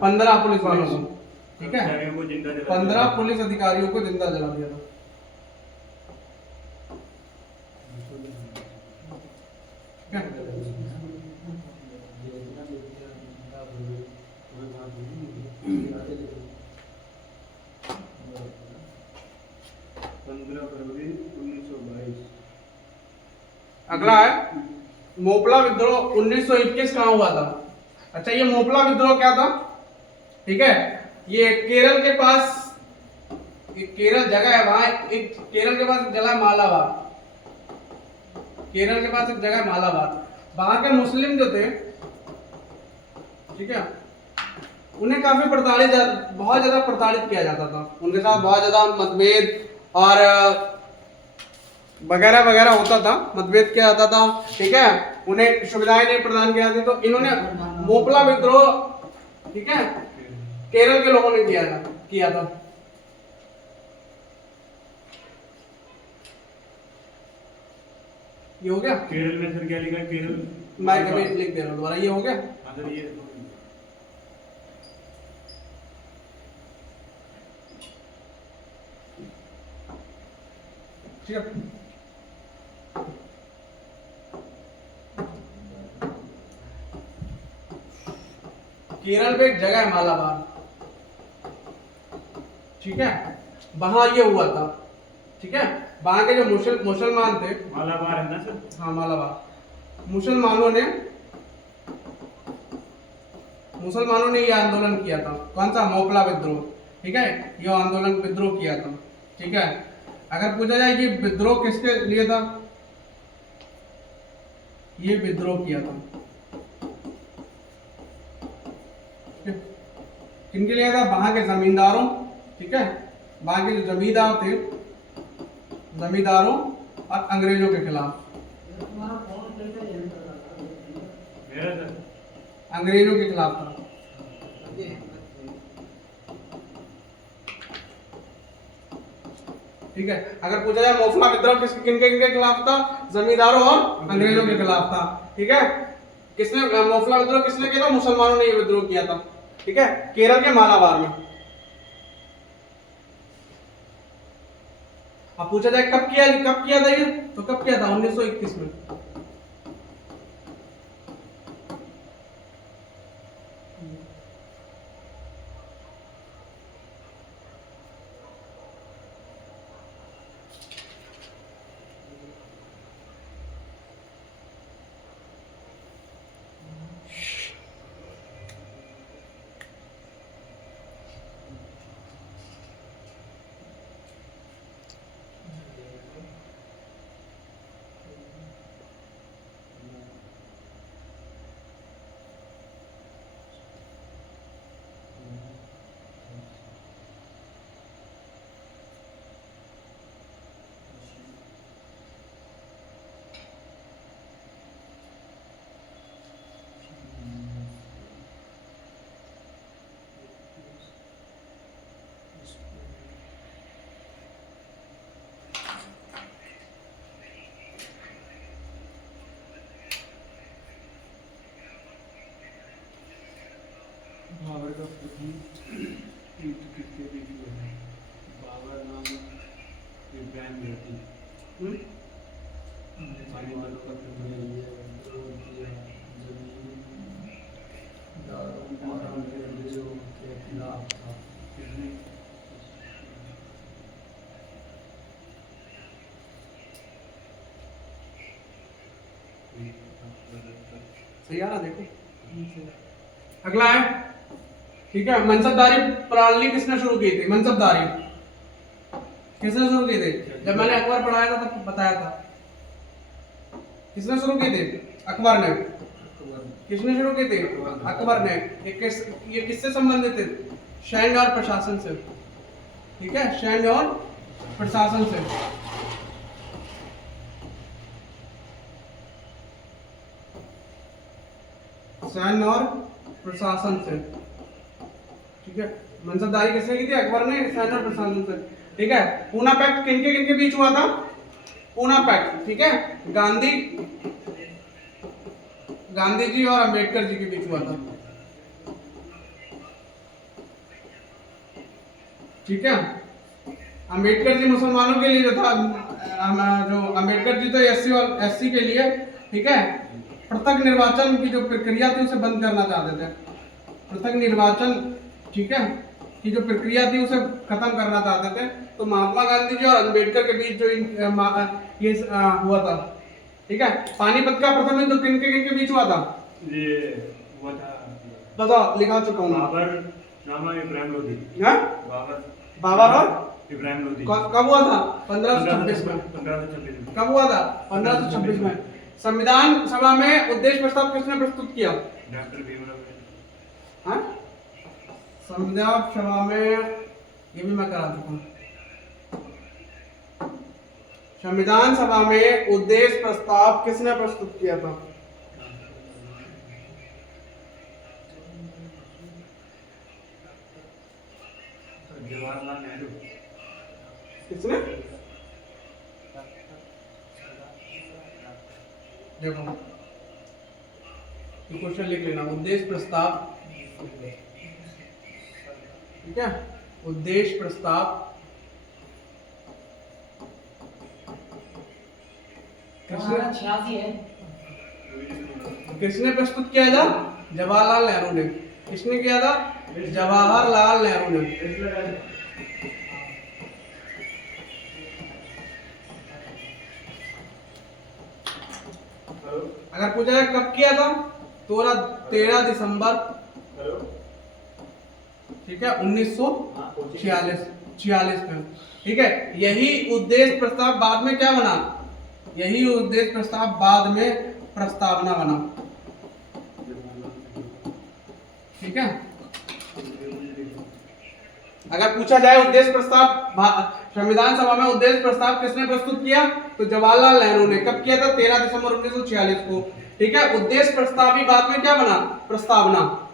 15 police वालों को, ठीक है, 15 पुलिस अधिकारियों को जिंदा जला दिया था। ठीक है, अगला है मोपला विद्रोह 1921 कहाँ हुआ था। अच्छा, ये मोपला विद्रोह क्या था, ठीक है, ये केरल के पास, एक केरल जगह है वहां, एक केरल के पास एक जगह है मालाबार, केरल के पास एक जगह है मालाबार, वहां के मुस्लिम जो थे, ठीक है, उन्हें काफी प्रताड़ित, बहुत ज्यादा प्रताड़ित किया जाता था, उनके साथ बहुत ज्यादा मतभेद और वगैरह वगैरह होता था, मतभेद किया जाता था, ठीक है, उन्हें सुविधाएं नहीं प्रदान की जाती, तो इन्होंने मोपला विद्रोह, ठीक है, केरल के लोगों ने किया था। ये हो गया। केरल में सर क्या लिखा है? केरल मैं कभी लिख दे रहा हूँ दोबारा, ये हो गया। अगर ये ठीक है, केरल में एक जगह है मालाबार, ठीक है, वहां ये हुआ था, ठीक है, वहां के जो मुसलमान थे, मालाबार है ना सर? हाँ मालाबार, मुसलमानों ने ये आंदोलन किया था, कौन सा, मोपला विद्रोह, ठीक है, ये आंदोलन विद्रोह किया था, ठीक है। अगर पूछा जाए कि विद्रोह किसके लिए था, ये विद्रोह किया था, किनके लिए था, वहां के जमींदारों, ठीक है, वहां के जो जमींदार थे, जमींदारों और अंग्रेजों के खिलाफ, अंग्रेजों के खिलाफ था। ठीक है, अगर पूछा जाए मोपला विद्रोह किनके किनके खिलाफ था, जमींदारों और अंग्रेजों के खिलाफ था, ठीक है। किसने मोपला विद्रोह किसने किया था, मुसलमानों ने ये विद्रोह किया था, ठीक है, केरल के मालाबार में। अब पूछा जाए कब किया था ये, तो कब किया था, 1921 में। बाबर का किसके बीच में है? बाबर नाम इब्राहिम लोधी, सही आ रहा, देखो। अगला है, ठीक है, मनसबदारी प्रणाली किसने शुरू की थी, मनसबदारी किसने शुरू की थी, जब मैंने अकबर पढ़ाया था तब बताया था, किसने शुरू की थी, अकबर ने। किसने शुरू की थी, अकबर ने। ये किससे संबंधित है, सैन्य और प्रशासन से, ठीक है, सैन्य और प्रशासन से। सैन्य और प्रशासन से, ठीक है, मनसबदारी किसने की थी, अकबर ने, सैन्य और प्रशासन से, ठीक है। पूना पैक्ट किनके किनके बीच हुआ था, पूना पैक्ट, ठीक है, गांधी जी और अंबेडकर जी के बीच हुआ था, ठीक है। अंबेडकर जी मुसलमानों के लिए जो था, जो अंबेडकर जी तो एससी के लिए, ठीक है, पृथक निर्वाचन की जो प्रक्रिया थी उसे बंद करना चाहते थे। पृथक निर्वाचन, ठीक है, की जो प्रक्रिया थी उसे खत्म करना चाहते थे। तो महात्मा गांधी जी और अंबेडकर के बीच जो ये हुआ था, ठीक है। पानीपत का प्रथम युद्ध किन के बीच हुआ था? ये हुआ था, बताओ, लिखा चुका हूँ। बाबर नामा इब्राहिम लोधी। हाँ? बाबर और इब्राहिम लोधी। कब हुआ था? 1526 में। 1526 में। कब हुआ था? 1526 में। संविधान सभा में उद्देश्य प्रस्ताव किसने प्रस्तुत किया? डॉक्टर भीमराव। हाँ? संविधान सभा में, ये भी मैं करा चुका हूँ। संविधान सभा में उद्देश्य प्रस्ताव किसने प्रस्तुत किया था? जवाहरलाल नेहरू। किसने? देखो, ये क्वेश्चन लिख लेना, उद्देश्य प्रस्ताव, ठीक है, उद्देश्य प्रस्ताव किसने प्रस्तुत किया था? जवाहरलाल नेहरू ने। किसने किया था? जवाहरलाल नेहरू ने। अगर पूछा जाए कब किया था, तो 13 दिसंबर, ठीक है, 1946 में, ठीक है। यही उद्देश्य प्रस्ताव बाद में क्या बना? यही उद्देश्य प्रस्ताव बाद में प्रस्तावना बना, ठीक है। अगर पूछा जाए उद्देश्य प्रस्ताव, संविधान सभा में उद्देश्य प्रस्ताव किसने प्रस्तुत किया, तो जवाहरलाल नेहरू ने। कब किया था? 13 दिसंबर 1946 को, ठीक है। उद्देश्य प्रस्ताव भी बाद में क्या बना? प्रस्तावना।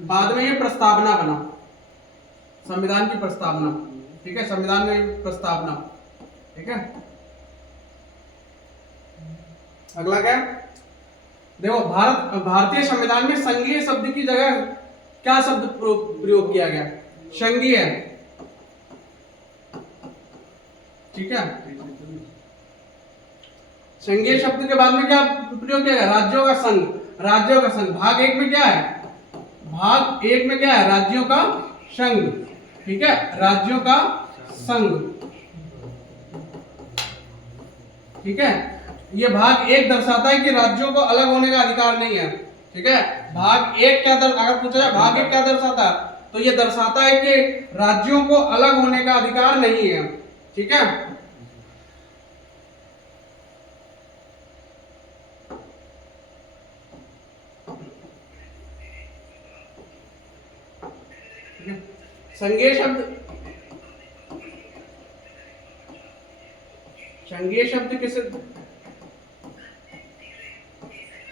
बाद में ये प्रस्तावना बना, संविधान की प्रस्तावना, ठीक है, संविधान में प्रस्तावना, ठीक है। अगला क्या? देखो, भारतीय संविधान में संघीय शब्द की जगह क्या शब्द प्रयोग किया गया? संघीय, ठीक है। संघीय शब्द के बाद में क्या प्रयोग किया गया? राज्यों का संघ, राज्यों का संघ। भाग एक में क्या है? भाग एक में क्या है? राज्यों का संघ, ठीक है, राज्यों का संघ, ठीक है। ये भाग एक दर्शाता है कि राज्यों को अलग होने का अधिकार नहीं है, ठीक है। भाग एक क्या अगर पूछा जाए भाग एक क्या दर्शाता है, तो ये दर्शाता है कि राज्यों को अलग होने का अधिकार नहीं है, ठीक है। संघीय शब्द, संघीय शब्द किसे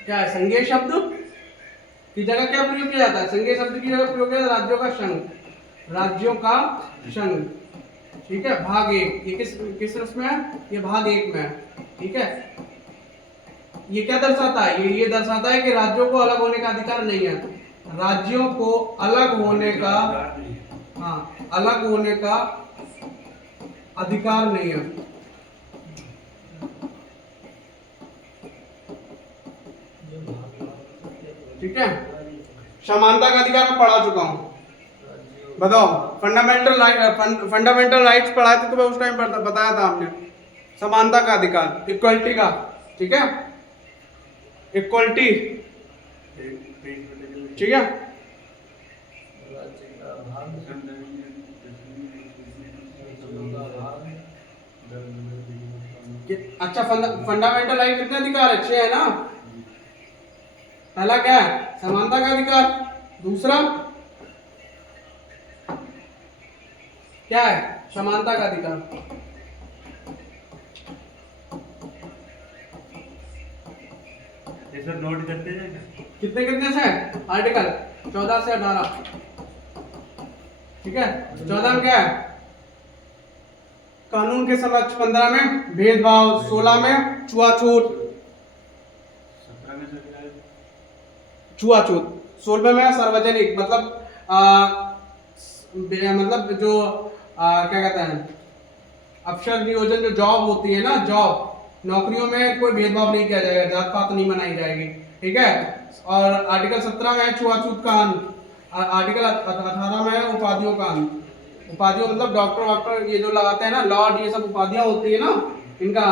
क्या है? संघीय शब्द की जगह क्या प्रयोग किया जाता है? संघीय शब्द की जगह प्रयोग किया जाता है राज्यों का संघ, राज्यों का संघ, ठीक है। भाग एक, ये किस रस में है? ये भाग एक में है, ठीक है। ये क्या दर्शाता है? ये दर्शाता है कि राज्यों को अलग होने का अधिकार नहीं है, राज्यों को अलग होने का, हाँ, अलग होने का अधिकार नहीं है, ठीक है। समानता का अधिकार मैं पढ़ा चुका हूं, बताओ। फंडामेंटल राइट्स पढ़ाए थे तो मैं उस टाइम बताया था आपने, समानता का अधिकार, इक्वलिटी का, ठीक है, इक्वलिटी, ठीक है। राज्य का भाग अच्छा, फंडामेंटल राइट कितने अधिकार है? 6 है ना। पहला क्या है? समानता का अधिकार। दूसरा क्या है? समानता का अधिकार। ये सब नोट करते हैं क्या? कितने कितने से है आर्टिकल? 14 से 18। ठीक है। 14 में क्या है? कानून के समक्ष। 15 में भेदभाव। 16 में छुआछूत। 17 में सर क्या है? छुआछूत। 16 में सार्वजनिक, मतलब जो क्या कहते हैं, अफसर नियोजन, जो जॉब होती है ना, जॉब नौकरियों में कोई भेदभाव नहीं किया जाएगा, जात पात नहीं मनाई जाएगी। ठीक है। और आर्टिकल 17 में है छुआछूत कानून। आर्टिकल 18 में है उपाधियों कानून। उपाधियों मतलब डॉक्टर वॉक्टर ये जो लगाते हैं ना, लॉर्ड, ये सब उपाधियां होती है ना, इनका।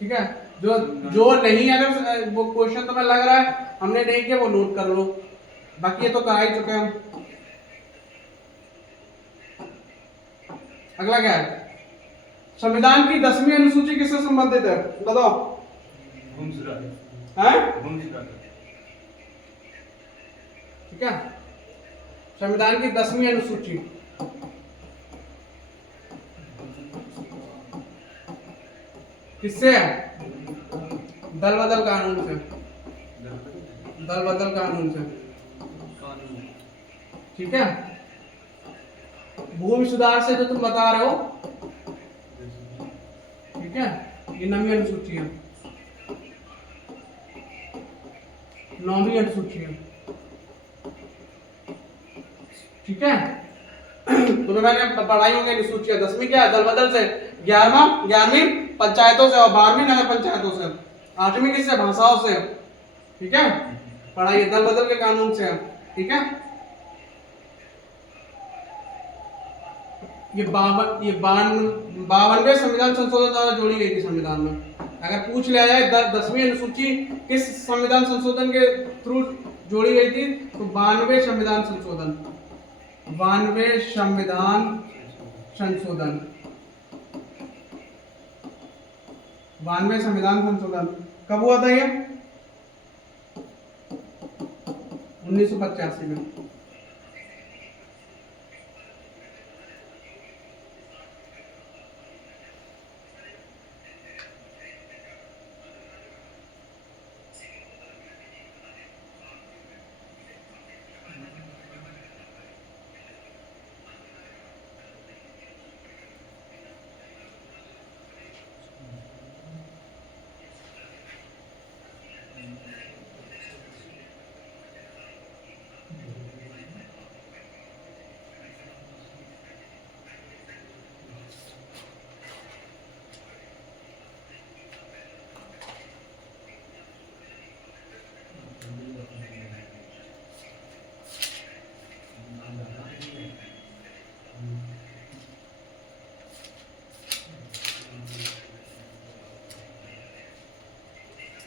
ठीक है। जो जो नहीं, अगर वो क्वेश्चन तुम्हें लग रहा है हमने नहीं किया, वो नोट कर लो, बाकी ये तो करा ही चुके हम। अगला क्या है? संविधान की 10वीं अनुसूची किससे संबंधित है? बताओ। हैं? ठीक है। संविधान की 10वीं अनुसूची किससे है? दल बदल कानून से। दल बदल कानून से। ठीक है। भूमि सुधार से जो तुम बता रहे हो, ठीक है, ये 9वीं अनुसूची है। 9वीं अनुसूची है। ठीक है। तो मैंने पढ़ाई होंगे अनुसूचियां। 10वीं क्या है? दल बदल से। 11वीं पंचायतों से, और 12वीं नगर पंचायतों से। 8वीं किससे? भाषाओं से। ठीक है। पढ़ाई दल बदल के कानून से। ठीक है। ये 52वें संविधान संशोधन द्वारा जोड़ी गई थी संविधान में। अगर पूछ लिया जाए 10वीं अनुसूची किस संविधान संशोधन के थ्रू जोड़ी गई थी, तो 92वें संविधान संशोधन। 92वें संविधान संशोधन। 92वें संविधान संशोधन कब हुआ था ये? 1985 में।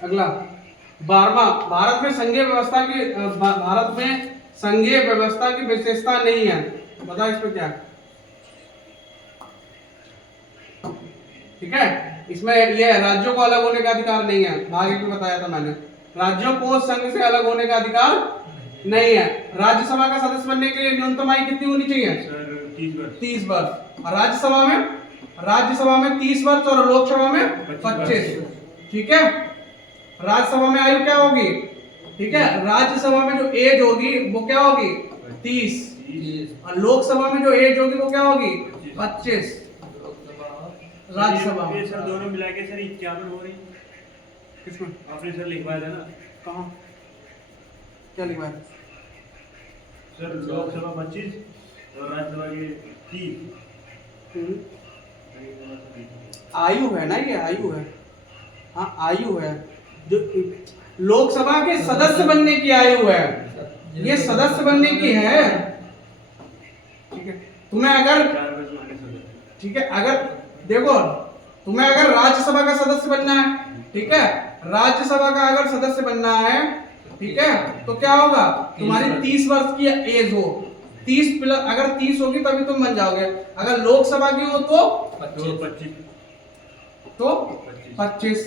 अगला 12वां, भारत में संघीय व्यवस्था की विशेषता नहीं है। बताओ इस पे क्या है? ठीक है। इसमें ये राज्यों को अलग होने का अधिकार नहीं है। भाग एक में बताया था मैंने, राज्यों को संघ से अलग होने का अधिकार नहीं है। राज्यसभा का सदस्य बनने के लिए न्यूनतम आयु कितनी होनी चाहिए? 30 वर्ष। और राज्यसभा में 30 वर्ष और लोकसभा में 25। ठीक है। राज्यसभा में आयु क्या होगी? ठीक है। राज्यसभा में जो एज होगी वो क्या होगी? 30। और लोकसभा में जो एज होगी वो क्या होगी? 25। राज्यसभा ये सर दोनों मिला के सर 51 हो रही। किसमें? आपने सर लिखवाया था ना? कहाँ? क्या लिखा है? सर लोकसभा 25 और राज्यसभा के 30। आयु है ना, ये आयु है। हाँ आयु है। जो लोकसभा के सदस्य बनने की आयु है, ये सदस्य बनने की है। ठीक है। तुम्हें अगर, ठीक है, अगर देखो, तुम्हें अगर राज्यसभा का सदस्य बनना है, ठीक है, राज्यसभा का अगर सदस्य बनना है, ठीक है, तो क्या होगा? तुम्हारी 30 वर्ष की एज हो, 30 प्लस, अगर 30 होगी तभी तुम बन जाओगे। अगर लोकसभा की हो तो 25।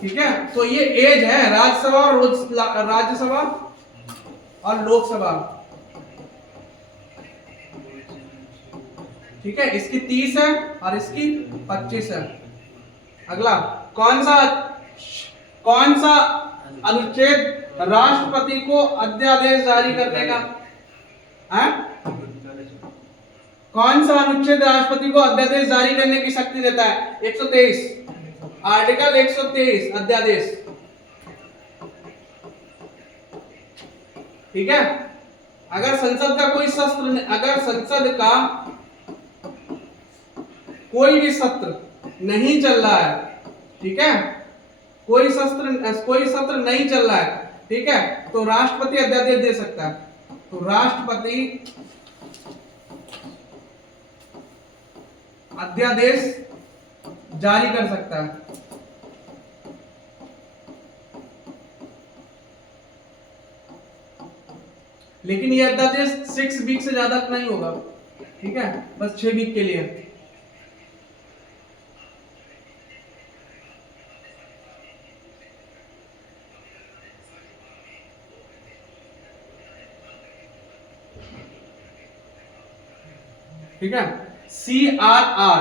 ठीक है, तो ये एज है राज्यसभा और राज्यसभा और लोकसभा। ठीक है, इसकी 30 है और इसकी 25 है। अगला, कौन सा अनुच्छेद राष्ट्रपति को अध्यादेश जारी करने का है? कौन सा अनुच्छेद राष्ट्रपति को अध्यादेश जारी करने की शक्ति देता है? 123, आर्टिकल 123 अध्यादेश। ठीक है, अगर संसद का कोई सत्र नहीं चल रहा है, ठीक है, कोई सत्र नहीं चल रहा है, ठीक है, तो राष्ट्रपति अध्यादेश दे सकता है। तो राष्ट्रपति अध्यादेश जारी कर सकता है। लेकिन यह अध्यादेश 6 वीक से ज्यादा नहीं होगा। ठीक है, बस 6 वीक के लिए। ठीक है, CRR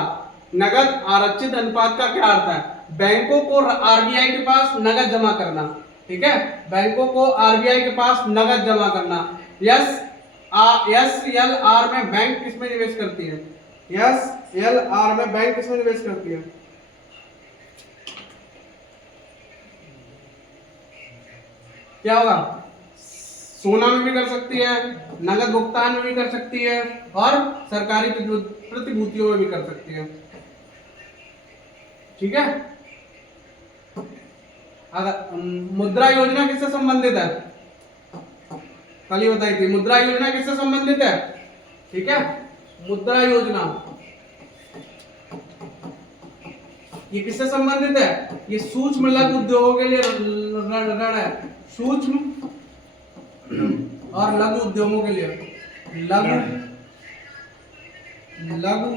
नगद आरक्षित अनुपात का क्या अर्थ है? बैंकों को आरबीआई के पास नगद जमा करना। ठीक है, बैंकों को आरबीआई के पास नगद जमा करना। SLR में बैंक किसमें निवेश करती है? SLR में बैंक किसमें निवेश करती है? क्या होगा? सोना में भी कर सकती है, नगद भुगतान में भी कर सकती है और सरकारी प्रतिभूतियों में भी कर सकती है। ठीक है, अगर मुद्रा योजना किससे संबंधित है? कल ही बताई थी, मुद्रा योजना किससे संबंधित है? ठीक है, मुद्रा योजना ये किससे संबंधित है? ये सूक्ष्म लघु उद्योगों के लिए ऋण है। सूक्ष्म और लघु उद्योगों के लिए लघु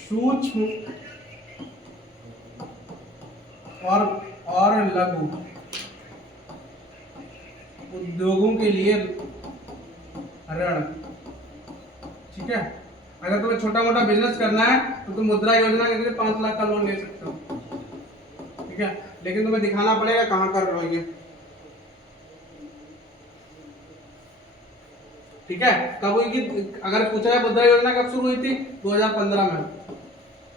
सूक्ष्म और लघु उद्योगों के लिए ऋण। ठीक है, अगर तुम्हें छोटा मोटा बिजनेस करना है तो तुम मुद्रा योजना के जरिए 5 लाख का लोन ले सकते हो। ठीक है, लेकिन तुम्हें दिखाना पड़ेगा कहां कर रहे हो ये। ठीक है, कब हुई कि अगर पूछा है मुद्रा योजना कब शुरू हुई थी? 2015 में।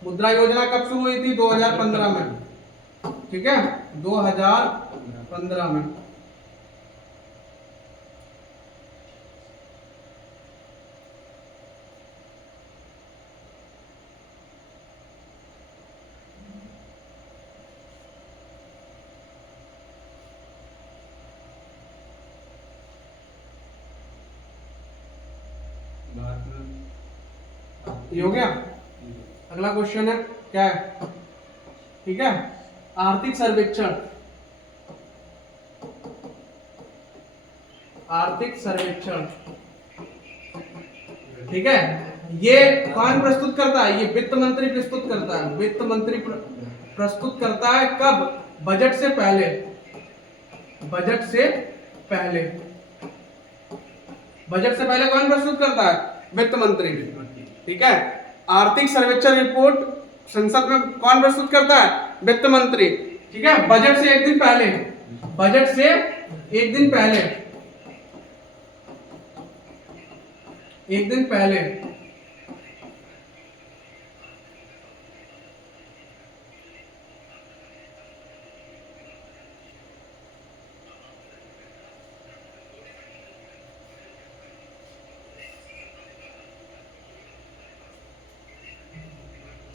मुद्रा योजना कब शुरू हुई थी? 2015 में। ठीक है, 2015 में। ये हो गया। अगला क्वेश्चन है, क्या है? ठीक है, आर्थिक सर्वेक्षण। आर्थिक सर्वेक्षण, ठीक है, ये कौन प्रस्तुत करता है? ये वित्त मंत्री प्रस्तुत करता है। वित्त मंत्री प्रस्तुत करता है कब? बजट से पहले। बजट से पहले। बजट से पहले कौन प्रस्तुत करता है? वित्त मंत्री। ठीक है, आर्थिक सर्वेक्षण रिपोर्ट संसद में कौन प्रस्तुत करता है? वित्त मंत्री। ठीक है, बजट से एक दिन पहले। बजट से एक दिन पहले। एक दिन पहले।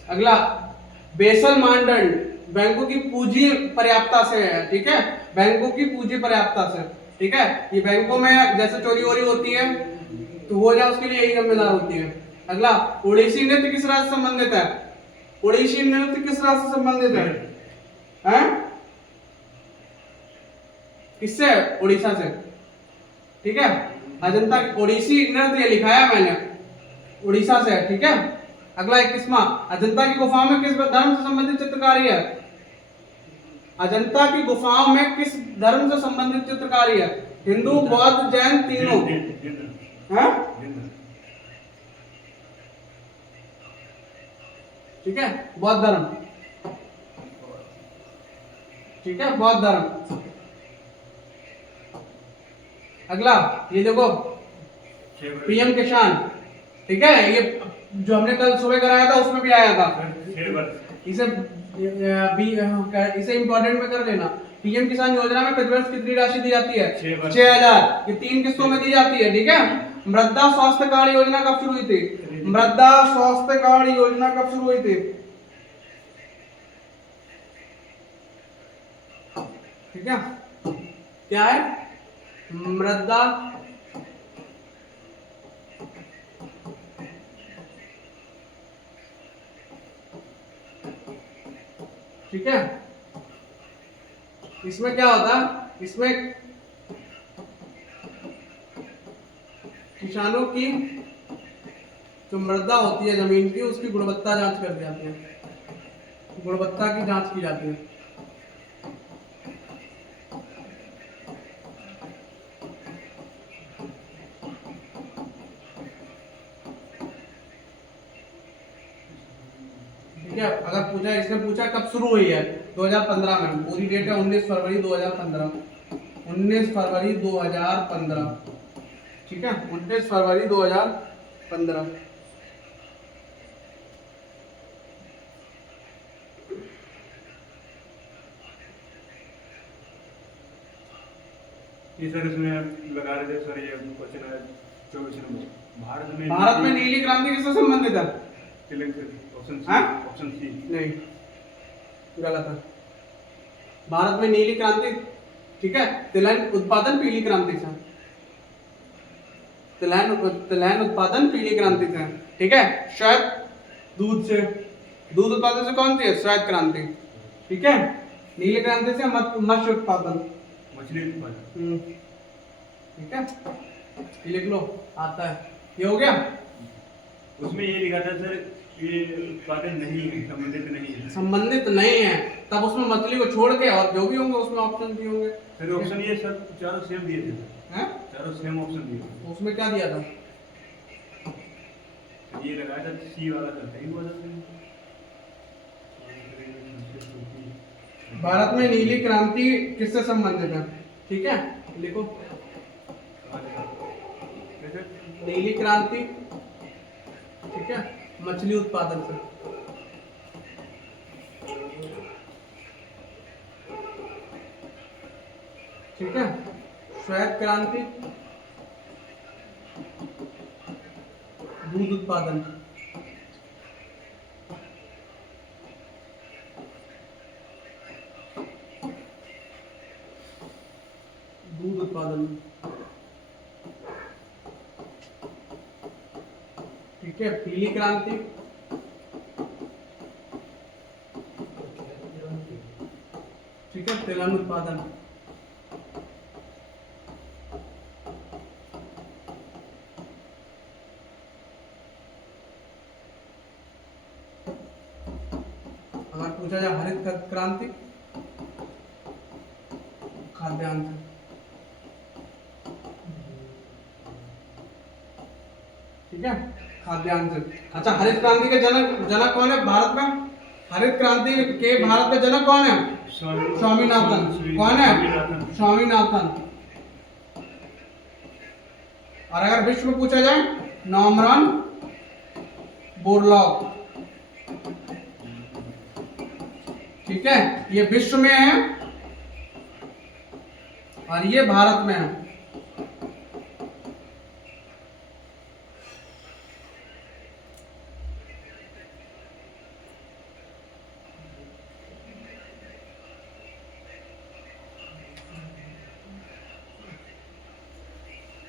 अगला, बेसल मानदंड बैंकों की पूंजी पर्याप्तता से है। ठीक है, बैंकों की पूंजी पर्याप्तता से। ठीक है, ये बैंकों में जैसे चोरी वोरी होती है तो हो जाए उसके लिए यही जिम्मेदार होती है। अगला, ओडिसी नृत्य किस राज्य से संबंधित है? ओडिसी नृत्य किस राज्य से संबंधित है? किससे? उड़ीसा से। ठीक है। अजंता की ओडिसी नृत्य लिखा है मैंने, उड़ीसा से है, ठीक है। अगला 21वां, अजंता की गुफाओं में किस धर्म से संबंधित चित्रकारी है? अजंता की गुफाओं में किस धर्म से संबंधित चित्रकारी है? हिंदू, बौद्ध, जैन, तीनों? हाँ? ठीक है, बौद्ध धर्म, ठीक है, बौद्ध धर्म। अगला ये देखो, पीएम किसान, ठीक है, ये जो हमने कल सुबह कराया था उसमें भी आया था। इसे इंपॉर्टेंट में कर लेना। पीएम किसान योजना में प्रतिवर्ष कितनी राशि दी जाती है? 6,000। ये 3 किस्तों में दी जाती है, ठीक है। मृदा स्वास्थ्य कार्ड योजना कब शुरू हुई थी? मृदा स्वास्थ्य कार्ड योजना कब शुरू हुई थी? ठीक है, क्या है? मृदा ठीक है। इसमें क्या होता है? इसमें किसानों की जो मृदा होती है जमीन की, उसकी गुणवत्ता जांच कर दी जाती है, गुणवत्ता की जांच की जाती है। ठीक है, अगर पूछा, इसने पूछा कब शुरू हुई है? 2015 में। पूरी डेट है 19 फरवरी 2015, 19 फरवरी 2015, ठीक है, 19 फरवरी 2015। ये सर इसमें लगा रहे थे सर, ये क्वेश्चन है 24 नंबर, भारत में नीली क्रांति किससे संबंधित है? ऑप्शन सी, हाँ? ऑप्शन सी नहीं, गलत है। भारत में नीली क्रांति, ठीक है, तिलहन उत्पादन पीली क्रांति से, तिलहन उत्पादन पीली क्रांति से, ठीक है। श्वेत दूध से, दूध उत्पादन से कौन सी है? श्वेत क्रांति, ठीक है। नीली क्रांति से मत्स्य उत्पादन, मछली उत्पादन, ठीक है, ये लिख लो, आता है। ये हो गया। उसमें ये लिखा था सर, ये उत्पादन नहीं है, संबंधित नहीं है, संबंधित नहीं है, तब उसमें मछली को छोड़ के और जो भी होंगे उसमें ऑप्शन दिए होंगे। सर ऑप्शन ये सर चारों सेम दिए थे सर, हैं? चारों सेम ऑप्शन दिए। उसमें क्या दिया था? ये लगाया था सी वाला था, सही हुआ था। भारत में नीली क्रांति किससे संबंधित है? ठीक है, लिखो नीली क्रांति, ठीक है, मछली उत्पादन से, ठीक है। श्वेत क्रांति दूध उत्पादन, दूध उत्पादन, ठीक है। पीली क्रांति, ठीक है, तिलहन उत्पादन, अगर पूछा जाए हरित क्रांति, खाद्यान्न से, ठीक है, खाद्यान्न से। अच्छा, हरित क्रांति के जनक कौन है भारत में? हरित क्रांति के भारत का जनक कौन है? स्वामीनाथन। कौन है? स्वामीनाथन। और अगर विश्व में पूछा जाए, नॉर्मन बोरलॉग, ठीक है, ये विश्व में है और ये भारत में है।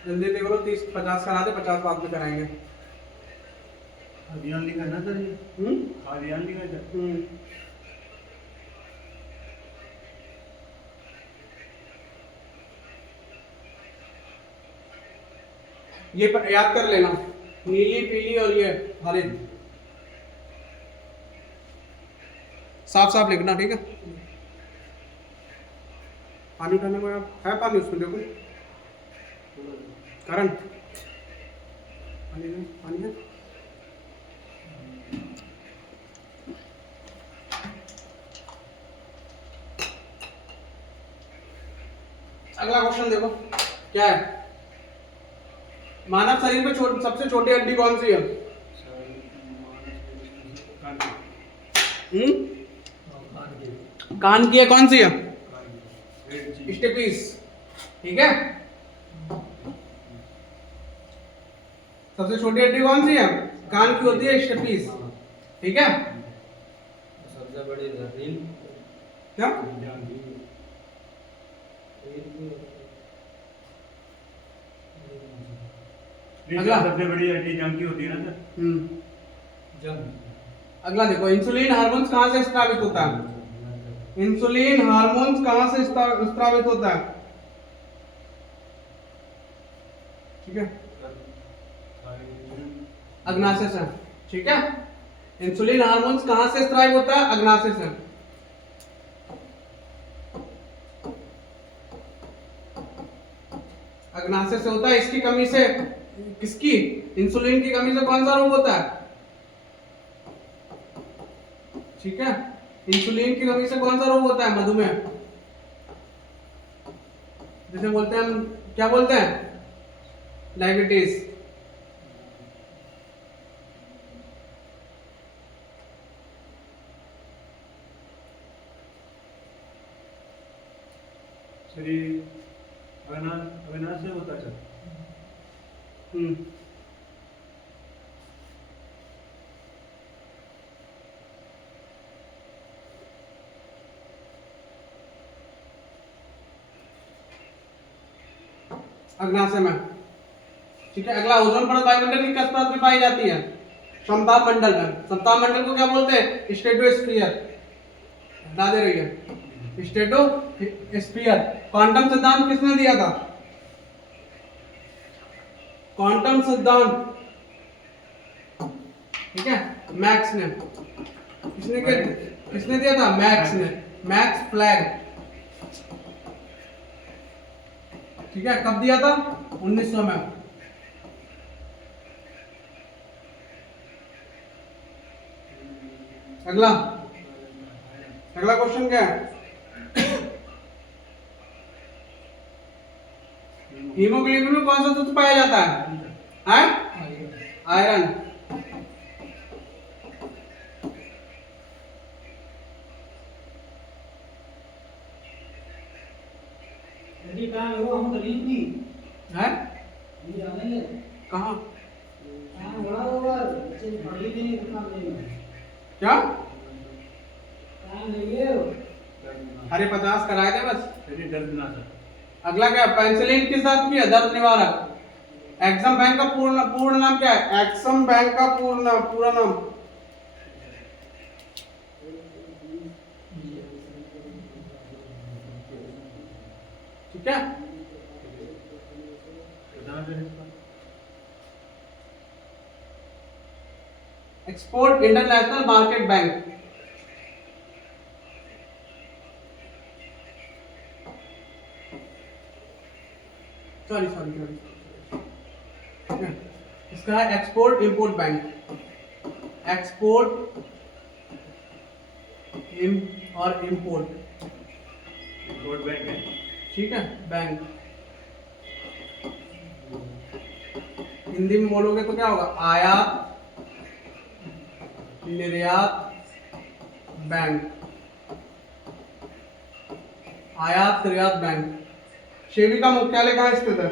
जल्दी देख लो, 30-50 करा दे, 50 बाद में कराएंगे। खाद्यान्न लिखा है ना सर, ये खाद्यान्न लिखा है। ये याद कर लेना, नीली पीली और ये हरित, साफ साफ लिखना, ठीक है। पानी उठाने को है, पानी उसमें देखो, करण पानी है, पानी है। अगला क्वेश्चन देखो क्या है, मानव शरीर में सबसे छोटी हड्डी कौन सी है? कान की है, कौन सी है? स्टेपिस, ठीक है। सबसे छोटी हड्डी कौन सी है? कान की होती है स्टेपिस, ठीक है। सबसे बड़ी रील क्या? अगला सबसे बड़ी हड्डी जंग की होती है ना सर। अगला देखो, इंसुलिन हार्मोन्स कहाँ से स्रावित होता है? इंसुलिन हार्मोन्स कहाँ से स्रावित होता है? ठीक है, अग्नाशय से, ठीक है। इंसुलिन हार्मोन्स कहाँ से स्रावित होता है? अग्नाशय से। अग्नाशय से होता है। इसकी कमी से, किसकी? इंसुलिन की कमी से कौन सा रोग होता है? ठीक है, इंसुलिन की कमी से कौन सा रोग होता है? मधुमेह, जैसे बोलते हैं हम, क्या बोलते हैं? डायबिटीज। शरीर अविनाश से होता है। अग्नाशय में, ठीक है। अगला, ओजोन परत वायुमंडल की किस परत में पाई जाती है? समताप मंडल में। समताप मंडल को क्या बोलते हैं? स्ट्रेटोस्फीयर। बता दे रही है, स्ट्रेटोस्फीयर। क्वांटम सिद्धांत किसने दिया था? क्वांटम सिद्धांत, ठीक है, मैक्स ने। किसने दिया था? मैक्स ने, मैक्स प्लैंक, ठीक है। कब दिया था? 1900 में। अगला क्वेश्चन क्या है? हीमोग्लोबिन में कौन सा तत्व पाया जाता है? आयरन। है कहाँ? क्या? अरे 50 कराए थे बस। दर्द ना सर। अगला क्या? पेनिसिलिन किस धातु की है? दर्द निवारक। एक्सम बैंक का पूर्ण नाम क्या है? एक्सम बैंक का पूरा नाम? ठीक है। Export international market bank. Sorry, इसका है एक्सपोर्ट इंपोर्ट बैंक। एक्सपोर्ट और इंपोर्ट बैंक है, ठीक है, बैंक। हिंदी में बोलोगे तो क्या होगा? आयात निर्यात बैंक। आयात निर्यात बैंक। सेबी का मुख्यालय कहाँ स्थित है?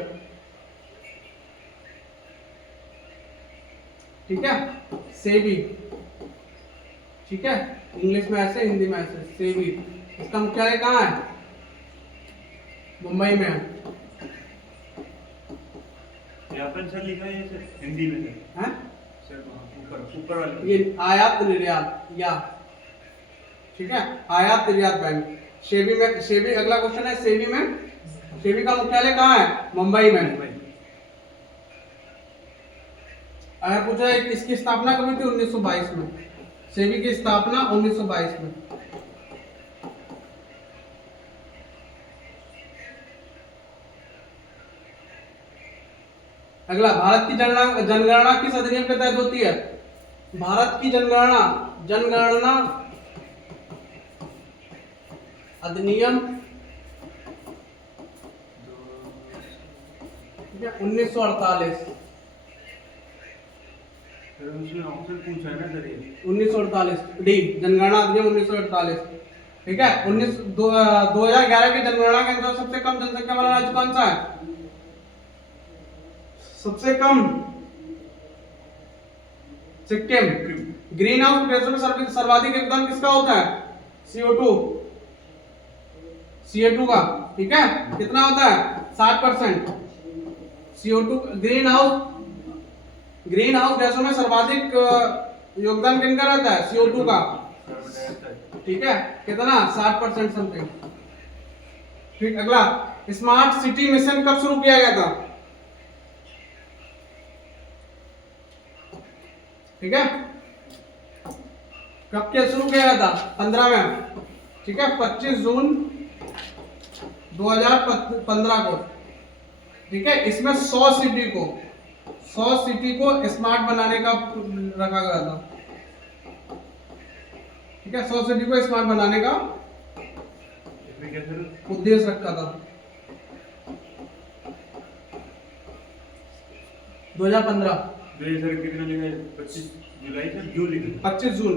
ठीक है, सेबी, ठीक है। इंग्लिश में ऐसे, हिंदी में ऐसे, सेबी। इसका मुख्यालय कहाँ है? मुंबई में है। यहाँ पर सर लिखा है सर हिंदी में हैं? सर ऊपर वाले ये आयात निर्यात, या ठीक है, आयात निर्यात बैंक। सेबी में, सेबी, अगला क्वेश्चन है, सेबी में, सेबी का मुख्यालय कहाँ है? मुंबई में। अगर पूछा है इसकी स्थापना कब हुई थी? 1922 में। सेबी की स्थापना 1922 में। अगला, भारत की जनगणना किस अधिनियम के तहत होती है? भारत की जनगणना अधिनियम 1948। सर उसमें ऑप्शन पूछा है ना सर ये 1948 डी, जनगणना अधिनियम 1948। ठीक है। 2011 की जनगणना के अनुसार सबसे कम जनसंख्या वाला राज्य कौन सा है? सबसे कम सिक्किम। ग्रीन हाउस गैसों में सर्वाधिक योगदान किसका होता है? CO2 का। ठीक है, कितना होता है? 60%। CO2 ग्रीन हाउस गैसों में सर्वाधिक योगदान किनका रहता है? CO2 का। ठीक है, कितना? 60% समथिंग। ठीक, अगला, स्मार्ट सिटी मिशन कब शुरू किया गया था? ठीक है, कब क्या शुरू किया गया था? 15 में। ठीक है, 25 जून 2015 को। ठीक है, इसमें 100 सिटी को स्मार्ट बनाने का रखा गया था। ठीक है, 100 सिटी को स्मार्ट बनाने का इसमें क्या सर? उद्देश्य रखा था। 2015। जो ये सर कितना लिखा है? 25 जुलाई सर, जून लिखा है। 25 जून